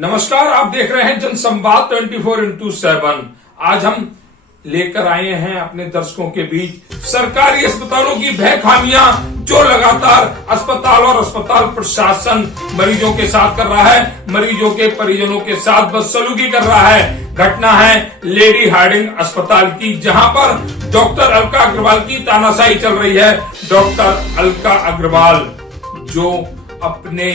नमस्कार, आप देख रहे हैं जनसंवाद 24x7। आज हम लेकर आए हैं अपने दर्शकों के बीच सरकारी अस्पतालों की वह खामियां जो लगातार अस्पताल और अस्पताल प्रशासन मरीजों के साथ कर रहा है, मरीजों के परिजनों के साथ बदसलूकी कर रहा है। घटना है लेडी हार्डिंग अस्पताल की, जहां पर डॉक्टर अलका अग्रवाल की तानाशाही चल रही है। डॉक्टर अलका अग्रवाल जो अपने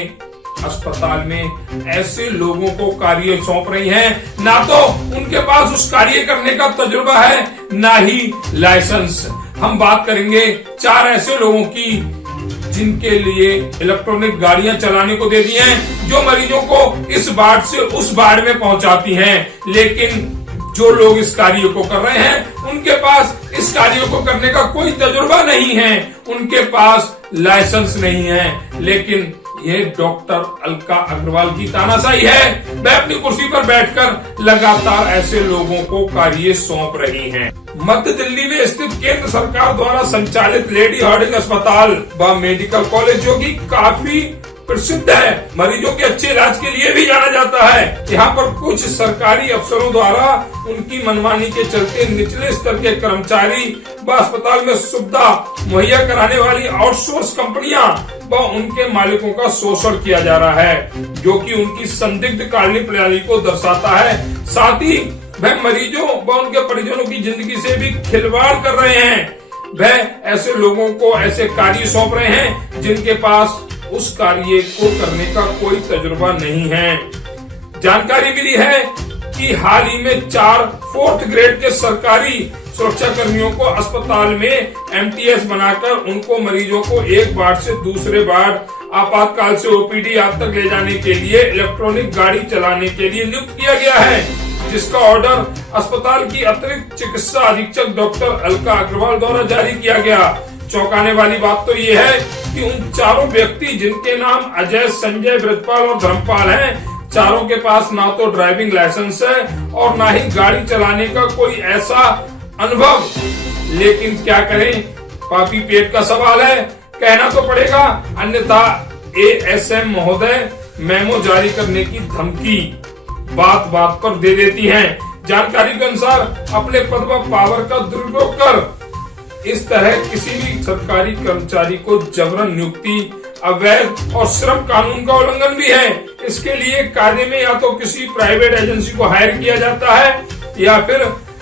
अस्पताल में ऐसे लोगों को कार्य सौंप रही हैं, ना तो उनके पास उस कार्य करने का तजुर्बा है, ना ही लाइसेंस। हम बात करेंगे 4 ऐसे लोगों की जिनके लिए इलेक्ट्रॉनिक गाड़ियां चलाने को दे दी हैं, जो मरीजों को इस वार्ड से उस वार्ड में पहुंचाती हैं। लेकिन जो लोग इस कार्य को कर रहे हैं, उनके पास इस कार्य को करने का कोई तजुर्बा नहीं है, उनके पास लाइसेंस नहीं है। लेकिन ये डॉक्टर अलका अग्रवाल की तानाशाही है। वह अपनी कुर्सी पर बैठकर लगातार ऐसे लोगों को कार्य सौंप रही हैं। मध्य दिल्ली में स्थित केंद्र सरकार द्वारा संचालित लेडी हार्डिंग अस्पताल व मेडिकल कॉलेज, जो कि काफी प्रसिद्ध है, मरीजों के अच्छे इलाज के लिए भी जाना जाता है। यहाँ पर कुछ सरकारी अफसरों द्वारा उनकी मनमानी के चलते निचले स्तर के कर्मचारी व अस्पताल में सुविधा मुहैया कराने वाली आउटसोर्स कंपनियां व उनके मालिकों का शोषण किया जा रहा है, जो कि उनकी संदिग्ध कार्य प्रणाली को दर्शाता है। साथ ही वह मरीजों व उनके परिजनों की जिंदगी से भी खिलवाड़ कर रहे हैं। वह ऐसे लोगों को ऐसे कार्य सौंप रहे हैं जिनके पास उस कार्य को करने का कोई तजुर्बा नहीं है। जानकारी मिली है कि हाल ही में 4 4th ग्रेड के सरकारी सुरक्षा कर्मियों को अस्पताल में MTS बनाकर उनको मरीजों को एक वार्ड से दूसरे वार्ड, आपातकाल से OPD आप तक ले जाने के लिए इलेक्ट्रॉनिक गाड़ी चलाने के लिए नियुक्त किया गया है, जिसका ऑर्डर अस्पताल की अतिरिक्त चिकित्सा अधीक्षक डॉक्टर अलका अग्रवाल द्वारा जारी किया गया। चौंकाने वाली बात तो ये है कि उन 4 व्यक्ति, जिनके नाम अजय, संजय, ब्रजपाल और धर्मपाल हैं, चारों के पास ना तो ड्राइविंग लाइसेंस है और ना ही गाड़ी चलाने का कोई ऐसा अनुभव। लेकिन क्या करें, पापी पेट का सवाल है, कहना तो पड़ेगा, अन्यथा ASM महोदय मेमो जारी करने की धमकी बात बात पर दे देती हैं। जानकारी के अनुसार अपने पद व पावर का दुरुपयोग कर इस तरह किसी भी सरकारी कर्मचारी को जबरन नियुक्ति अवैध और श्रम कानून का उल्लंघन भी है। इसके लिए कार्य में या तो किसी प्राइवेट एजेंसी को हायर किया जाता है या फिर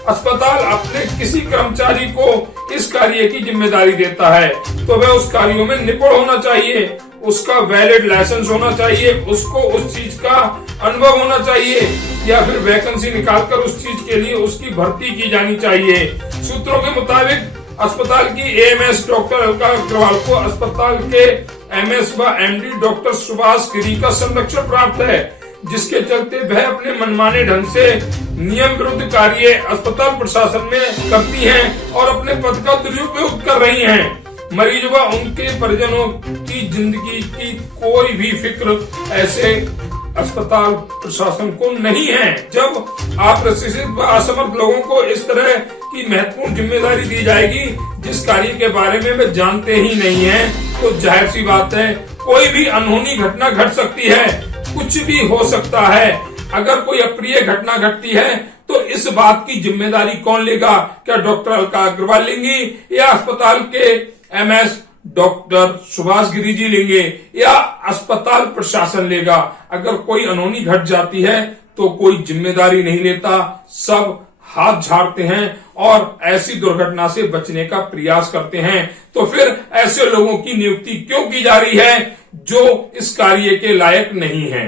अस्पताल अपने किसी कर्मचारी को इस कार्य की जिम्मेदारी देता है, तो वह उस कार्यों में निपुण होना चाहिए, उसका वैलिड लाइसेंस होना चाहिए, उसको उस चीज का अनुभव होना चाहिए, या फिर वैकेंसी निकालकर उस चीज के लिए उसकी भर्ती की जानी चाहिए। सूत्रों के मुताबिक अस्पताल की AMS डॉक्टर अलका अग्रवाल को अस्पताल के MS व MD डॉक्टर सुभाष गिरी का संरक्षण प्राप्त है, जिसके चलते वह अपने मनमाने ढंग से नियम विरुद्ध कार्य अस्पताल प्रशासन में करती हैं और अपने पद का दुरुपयोग कर रही हैं। मरीज व उनके परिजनों की जिंदगी की कोई भी फिक्र ऐसे अस्पताल प्रशासन को नहीं है। जब अप्रशिक्षित व असमर्थ लोगों को इस तरह की महत्वपूर्ण जिम्मेदारी दी जाएगी, जिस कार्य के बारे में वे जानते ही नहीं है, तो जाहिर सी बात है कोई भी अनहोनी घटना घट सकती है, कुछ भी हो सकता है। अगर कोई अप्रिय घटना घटती है तो इस बात की जिम्मेदारी कौन लेगा? क्या डॉक्टर अलका अग्रवाल लेंगी या अस्पताल के MS डॉक्टर सुभाष गिरी जी लेंगे या अस्पताल प्रशासन लेगा? अगर कोई अनहोनी घट जाती है तो कोई जिम्मेदारी नहीं लेता, सब हाथ झाड़ते हैं और ऐसी दुर्घटना से बचने का प्रयास करते हैं। तो फिर ऐसे लोगों की नियुक्ति क्यों की जा रही है जो इस कार्य के लायक नहीं है?